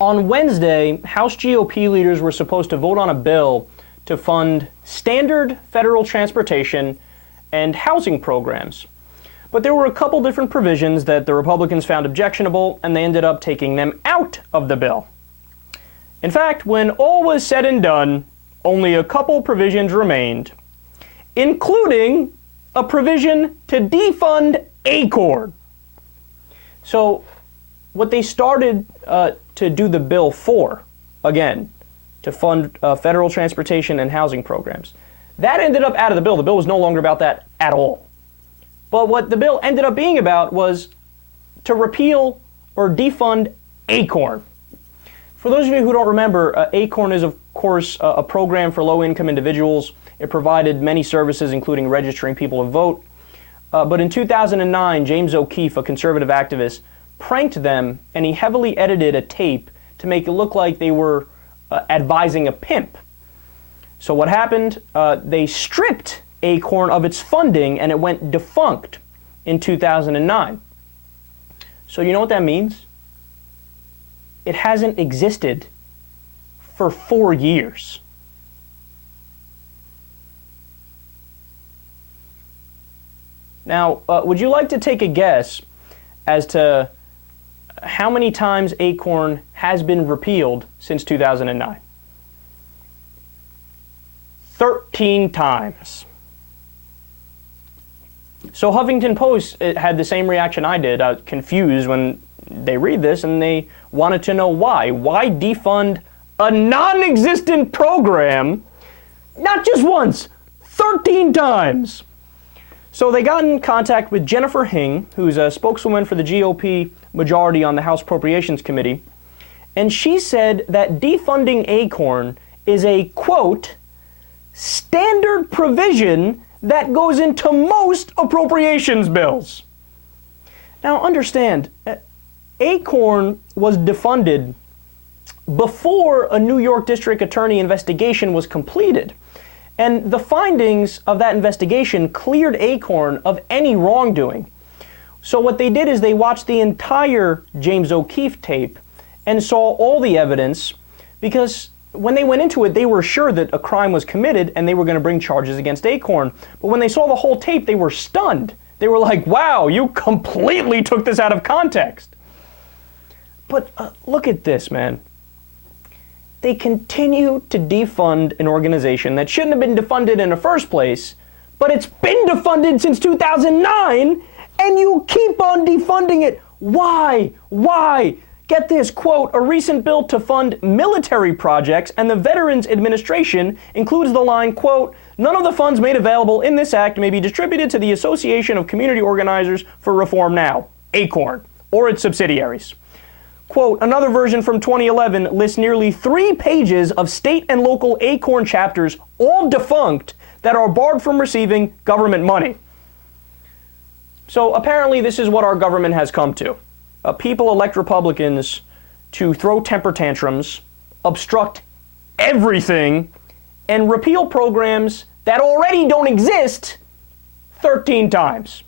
On Wednesday, House GOP leaders were supposed to vote on a bill to fund standard federal transportation and housing programs. But there were a couple different provisions that the Republicans found objectionable, and they ended up taking them out of the bill. In fact, when all was said and done, only a couple provisions remained, including a provision to defund ACORN. So what they started to do the bill for, again, to fund federal transportation and housing programs, that ended up out of the bill. The bill was no longer about that at all. But what the bill ended up being about was to repeal or defund ACORN. For those of you who don't remember, ACORN is, of course, a program for low-income individuals. It provided many services, including registering people to vote. But in 2009, James O'Keefe, a conservative activist, pranked them, and he heavily edited a tape to make it look like they were advising a pimp. So what happened? They stripped ACORN of its funding, and it went defunct in 2009. So you know what that means? It hasn't existed for 4 years. Now, would you like to take a guess as to how many times ACORN has been repealed since 2009? 13 times. So Huffington Post had the same reaction I did, confused when they read this, and they wanted to know why. Why defund a non-existent program, not just once, 13 times? So they got in contact with Jennifer Hing, who's a spokeswoman for the GOP majority on the House Appropriations Committee, and she said that defunding ACORN is a, quote, standard provision that goes into most appropriations bills. Now understand, ACORN was defunded before a New York District Attorney investigation was completed. And the findings of that investigation cleared ACORN of any wrongdoing. So what they did is they watched the entire James O'Keefe tape and saw all the evidence, because when they went into it, they were sure that a crime was committed and they were going to bring charges against ACORN. But when they saw the whole tape, they were stunned. They were like, wow, you completely took this out of context. But look at this, man. They continue to defund an organization that shouldn't have been defunded in the first place, but it's been defunded since 2009, and you keep on defunding it. Why? Why? Get this, quote, a recent bill to fund military projects and the Veterans Administration includes the line, quote, none of the funds made available in this act may be distributed to the Association of Community Organizers for Reform Now, ACORN, or its subsidiaries. Quote, another version from 2011 lists nearly 3 pages of state and local ACORN chapters, all defunct, that are barred from receiving government money. So apparently this is what our government has come to. People elect Republicans to throw temper tantrums, obstruct everything, and repeal programs that already don't exist 13 times.